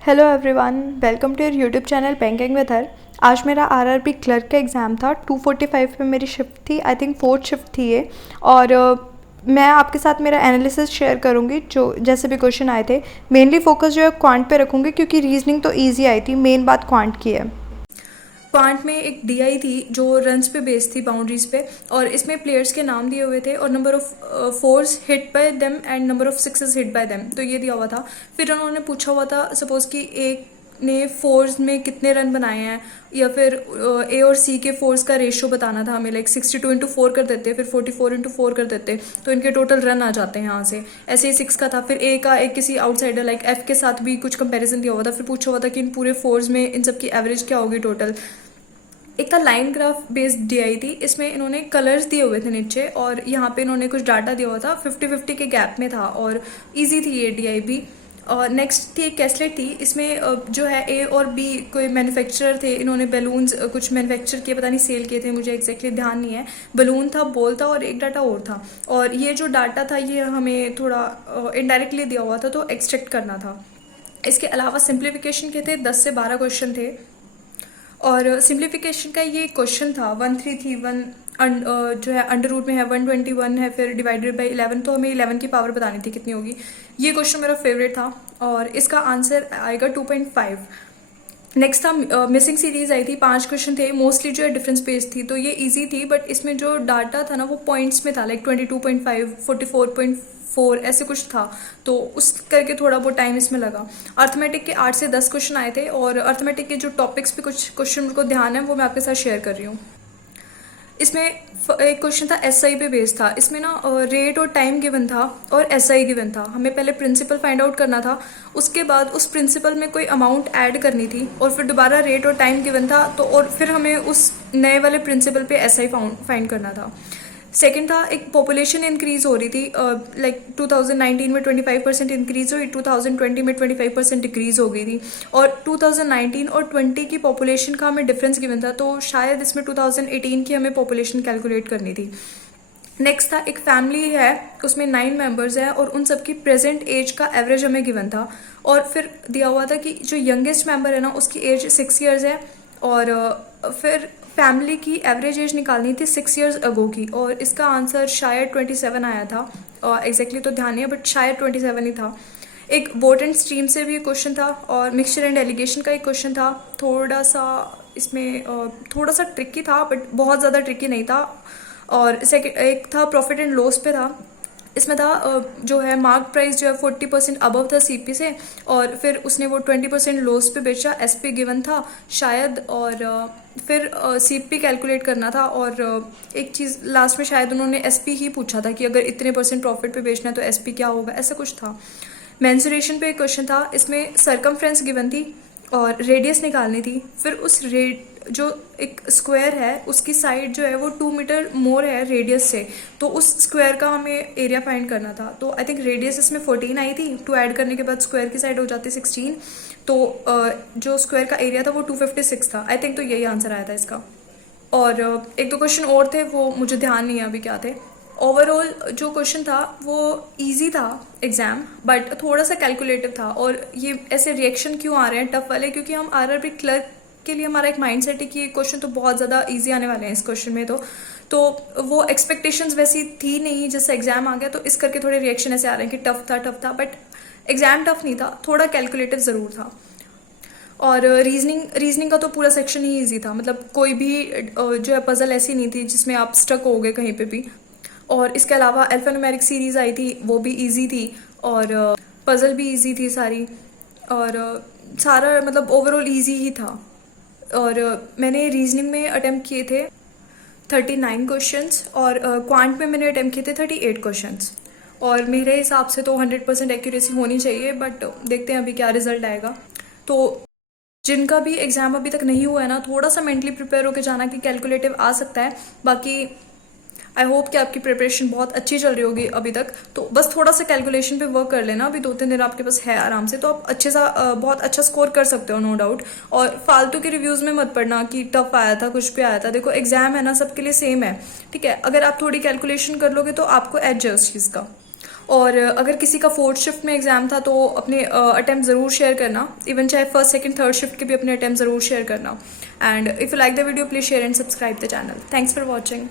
Hello everyone, welcome to your YouTube channel banking with her. आज मेरा RRB clerk का exam था। 2:45 पे मेरी शिफ्ट थी। आई थिंक फोर्थ शिफ्ट थी ये। और मैं आपके साथ मेरा एनालिसिस शेयर करूँगी जो जैसे भी क्वेश्चन आए थे। मेनली फोकस जो है क्वांट पे रखूँगी क्योंकि रीजनिंग तो ईजी आई थी, मेन बात क्वांट की है। क्वांट में एक डीआई थी जो रन्स पे बेस्ड थी, बाउंड्रीज पे, और इसमें प्लेयर्स के नाम दिए हुए थे और number of force hit by them and number of sixes hit by them, तो ये दिया हुआ था। फिर उन्होंने पूछा हुआ था सपोज कि एक ने फोर्स में कितने रन बनाए हैं, या फिर ए और सी के फोर्स का रेशियो बताना था हमें। लाइक 62 × 4 कर देते, फिर 44 × 4 कर देते, तो इनके टोटल रन आ जाते हैं यहाँ से। ऐसे ही 6 का था। फिर ए का एक किसी आउटसाइडर लाइक एफ के साथ भी कुछ कंपैरिजन दिया हुआ था। फिर पूछा हुआ था कि इन पूरे फोर्स में इन सब की एवरेज क्या होगी टोटल। एक था लाइन ग्राफ बेस्ड डीआई थी। इसमें इन्होंने कलर्स दिए हुए थे नीचे और यहाँ पे इन्होंने कुछ डाटा दिया हुआ था, 50-50 के गैप में था और इजी थी ये डीआई भी। और नेक्स्ट थी एक कैसलेट थी। इसमें जो है ए और बी कोई मैन्युफैक्चरर थे, इन्होंने बैलून्स कुछ मैन्युफैक्चर किए, पता नहीं सेल किए थे, मुझे एग्जैक्टली ध्यान नहीं है। बलून था, बॉल था और एक डाटा और था। और ये जो डाटा था ये हमें थोड़ा इनडायरेक्टली दिया हुआ था, तो एक्सट्रैक्ट करना था। इसके अलावा सिंप्लीफिकेशन के थे, 10 से 12 क्वेश्चन थे। और सिंप्लीफिकेशन का ये क्वेश्चन था 1/3 थी, वन जो है अंडर रूट में है, 121 है, फिर डिवाइडेड बाई 11, तो हमें 11 की पावर बतानी थी कितनी होगी। ये क्वेश्चन मेरा फेवरेट था और इसका आंसर आएगा 2.5। नेक्स्ट था मिसिंग सीरीज आई थी, 5 क्वेश्चन थे, मोस्टली जो है डिफरेंस बेस्ड थी, तो ये इजी थी। बट इसमें जो डाटा था ना वो पॉइंट्स में था, लाइक 22.5, 44.4 ऐसे कुछ था, तो उस करके थोड़ा बहुत टाइम इसमें लगा। अर्थमेटिक के 8 से 10 क्वेश्चन आए थे और अर्थमेटिक के जो टॉपिक्स पे कुछ क्वेश्चन को ध्यान है वो मैं आपके साथ शेयर कर रही हूँ। इसमें एक क्वेश्चन था एसआई पे बेस्ड था। इसमें ना रेट और टाइम गिवन था और एसआई गिवन था। हमें पहले प्रिंसिपल फाइंड आउट करना था, उसके बाद उस प्रिंसिपल में कोई अमाउंट ऐड करनी थी और फिर दोबारा रेट और टाइम गिवन था, तो और फिर हमें उस नए वाले प्रिंसिपल पे एसआई फाइंड करना था। सेकेंड था एक पॉपुलेशन इंक्रीज हो रही थी, लाइक 2019 में 25% इंक्रीज हुई, 2020 में 25% डिक्रीज हो गई थी। और 2019 और 20 की पॉपुलेशन का हमें डिफरेंस गिवन था, तो शायद इसमें 2018 की हमें पॉपुलेशन कैलकुलेट करनी थी। नेक्स्ट था एक फैमिली है, उसमें 9 मेंबर्स हैं और उन सबकी प्रेजेंट एज का एवरेज हमें गिवन था। और फिर दिया हुआ था कि जो यंगेस्ट मेंबर है ना उसकी एज 6 ईयर्स है, और फिर फैमिली की एवरेज एज निकालनी थी 6 ईयर्स अगो की, और इसका आंसर शायद 27 आया था। एग्जैक्टली तो ध्यान नहीं है, बट शायद 27 ही था। एक बोट एंड स्ट्रीम से भी क्वेश्चन था और मिक्सचर एंड एलिगेशन का एक क्वेश्चन था। थोड़ा सा इसमें थोड़ा सा ट्रिकी था, बट बहुत ज़्यादा ट्रिकी नहीं था। और सेकेंड एक था प्रॉफिट एंड लॉस पे था। इसमें था जो है मार्क प्राइस जो है 40% अबव था सीपी से, और फिर उसने वो 20% लॉस पे बेचा, एसपी गिवन था शायद, और फिर सीपी कैलकुलेट करना था। और एक चीज़ लास्ट में शायद उन्होंने एसपी ही पूछा था कि अगर इतने % प्रॉफिट पे बेचना है तो एसपी क्या होगा, ऐसा कुछ था। मेंसुरेशन पे एक क्वेश्चन था, इसमें सरकमफ्रेंस गिवन थी और रेडियस निकालनी थी। फिर उस जो एक स्क्वायर है उसकी साइड जो है वो 2 मीटर मोर है रेडियस से, तो उस स्क्वायर का हमें एरिया फाइंड करना था। तो आई थिंक रेडियस इसमें 14 आई थी, 2 ऐड करने के बाद स्क्वायर की साइड हो जाती 16, तो जो स्क्वायर का एरिया था वो 256 था। आई थिंक तो यही आंसर आया था इसका। और एक दो क्वेश्चन और थे, वो मुझे ध्यान नहीं है अभी क्या थे। ओवरऑल जो क्वेश्चन था वो इजी था एग्जाम, बट थोड़ा सा कैलकुलेटिव था। और ये ऐसे रिएक्शन क्यों आ रहे हैं टफ वाले, क्योंकि हम आरआरबी क्लर्क के लिए हमारा एक माइंडसेट है कि क्वेश्चन तो बहुत ज़्यादा इजी आने वाले हैं इस क्वेश्चन में, तो वो एक्सपेक्टेशंस वैसी थी नहीं। जैसे एग्जाम आ गया तो इस करके थोड़े रिएक्शन ऐसे आ रहे हैं कि टफ था, बट एग्जाम टफ नहीं था, थोड़ा कैलकुलेटिव ज़रूर था। और रीजनिंग का तो पूरा सेक्शन ही इजी था, मतलब कोई भी जो है पजल ऐसी नहीं थी जिसमें आप स्टक हो गए कहीं पे भी। और इसके अलावा अल्फान्यूमेरिक सीरीज आई थी, वो भी इजी थी, और पजल भी इजी थी सारी, और सारा मतलब ओवरऑल इजी ही था। और मैंने रीजनिंग में अटेम्प्ट किए थे 39 क्वेश्चंस, और क्वांट में मैंने अटेम्प्ट किए थे 38 क्वेश्चंस। और मेरे हिसाब से तो 100% एक्यूरेसी होनी चाहिए, बट देखते हैं अभी क्या रिजल्ट आएगा। तो जिनका भी एग्जाम अभी तक नहीं हुआ है ना, थोड़ा सा मेंटली प्रिपेयर होकर जाना कि कैलकुलेटिव आ सकता है। बाकी आई होप कि आपकी प्रिपरेशन बहुत अच्छी चल रही होगी अभी तक, तो बस थोड़ा सा कैलकुलेशन पे वर्क कर लेना। अभी 2-3 दिन आपके पास है आराम से, तो आप अच्छे सा बहुत अच्छा स्कोर कर सकते हो, नो डाउट। और फालतू के रिव्यूज़ में मत पढ़ना कि टफ आया था, कुछ भी आया था। देखो एग्जाम है ना, सबके लिए सेम है, ठीक है। अगर आप थोड़ी कैलकुलेशन कर लोगे तो आपको एज है उस चीज़ का। और अगर किसी का 4th शिफ्ट में एग्जाम था तो अपने अटैम्प्ट ज़रूर शेयर करना, इवन चाहे 1st, 2nd, 3rd शिफ्ट के भी अपने अटैम्प्ट ज़रूर शेयर करना। And if you like the video please share and subscribe the channel. Thanks for watching.